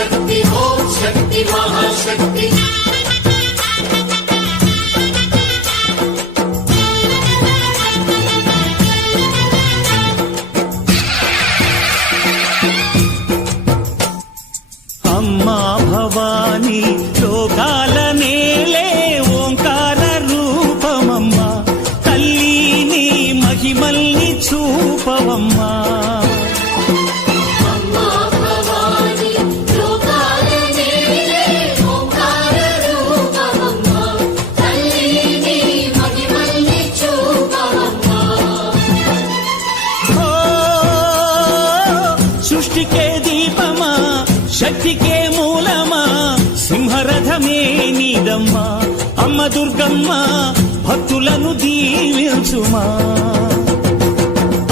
శక్తి ఓం శక్తి మహాశక్తి అమ్మా భవాని లోకాల నేలే ఓంకార రూపమమ్మా తల్లిని మహిమల్ని చూపవమ్మా సృష్టికే దీపమా శక్తికే మూలమా సింహరథమే నీదమ్మా అమ్మ దుర్గమ్మ భక్తులను దీవించుమా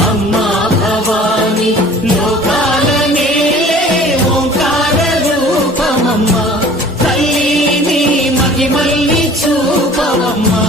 అమ్మా భవాని లోకాల నేలే ఓంకార రూపమమ్మా తల్లిని మహిమల్ని చూపవమ్మా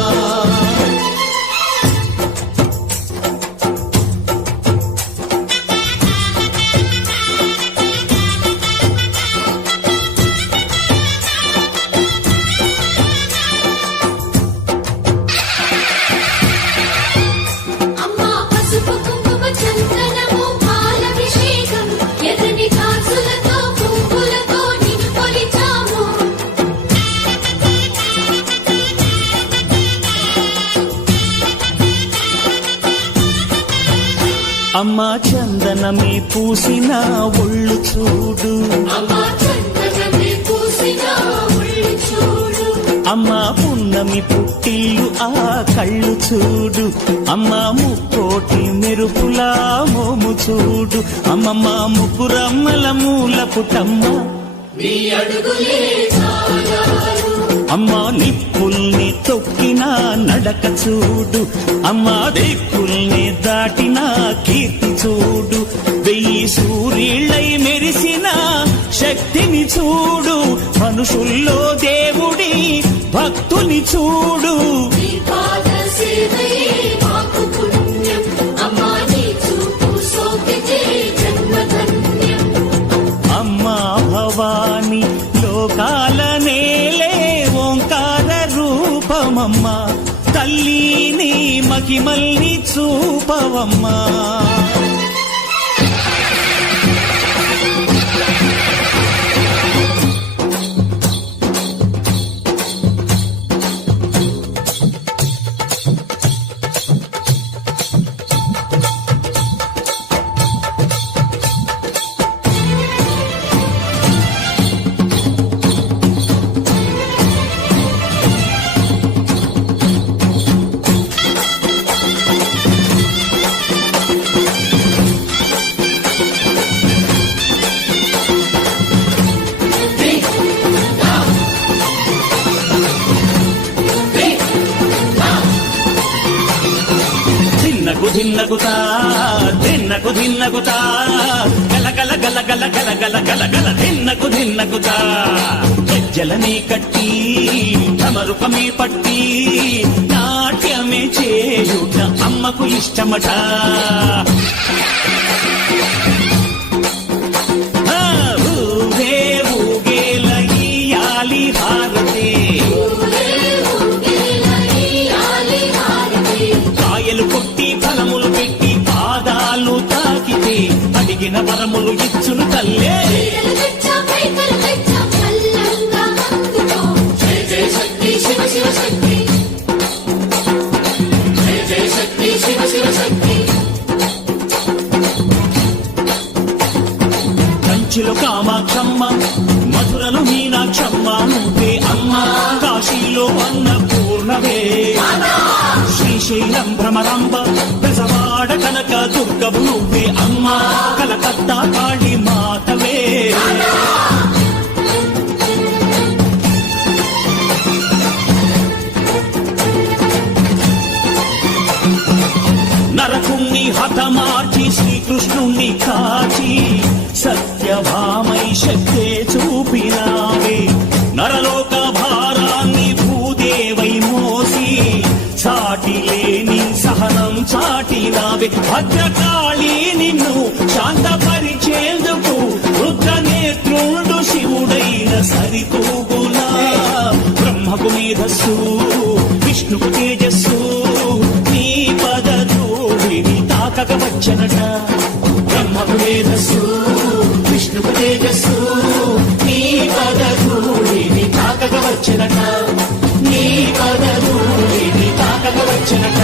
అమ్మా చందనమే పూసిన ఒళ్ళు చూడు అమ్మా పున్నమి పుట్టిల్లు ఆ కళ్ళు చూడు అమ్మా ముక్కోటి మెరుపులా మోము చూడు అమ్మమ్మ ముగ్గురమ్మల మూల పుట్టమ్మ అమ్మా నిప్పుల్ని తొక్కిన నడక చూడు అమ్మా దిక్కుల్ని దాటిన కీర్తి చూడు 1000 సూర్యుళ్ళై మెరిసిన శక్తిని చూడు మనుషుల్లో దేవుడి భక్తుని చూడు అమ్మా భవాని లోకాల నేలే ఓంకార రూపమమ్మా తల్లిని మహిమల్ని చూపవమ్మా ధిన్నగుతా ధిన్నకు ధిన్నగుతా గల గల గల గల గల గల గల గల ధిన్నగుతా గజ్జలనే కట్టి తమరుపమే పట్టి నాట్యమే చేయుట అమ్మకు ఇష్టమట ఊగే ఊగేల ఇయ్యాలి హారతే కాయలు కొట్టి ఫలములు పెట్టి పాదాలు తాకితే అడిగిన వరములు ఇచ్చును తల్లే కంచిలో కామాక్షమ్మ మధురలు మీనాక్షమ్మ నువ్వే అమ్మ కాశీలో అన్నపూర్ణవే శ్రీశైలం భ్రమరాంబ పెసవాడ కనక దుర్గవు నువ్వే అమ్మ కలకత్తా కాళీ మాతవే నరకుణ్ణి హతమార్చి శ్రీకృష్ణుణ్ణి కాచి సత్యభామై శక్తే చూపినావే నరలోక భారాన్ని భూదేవై మోసి సాటి లేని సహనం చాటినావే భద్రకాళి నిన్ను శాంతపరిచేందుకు రుద్ర నేత్రుండు శివు సరితూగునా బ్రహ్మకు మేధస్సు విష్ణుకు తేజస్సు నీ పదధూళిని తాకక వచ్చనట బ్రహ్మకు మేధస్సు విష్ణుకు తేజస్సు నీ పదధూళిని తాకక వచ్చనట నీ పదధూళిని తాకక వచ్చనట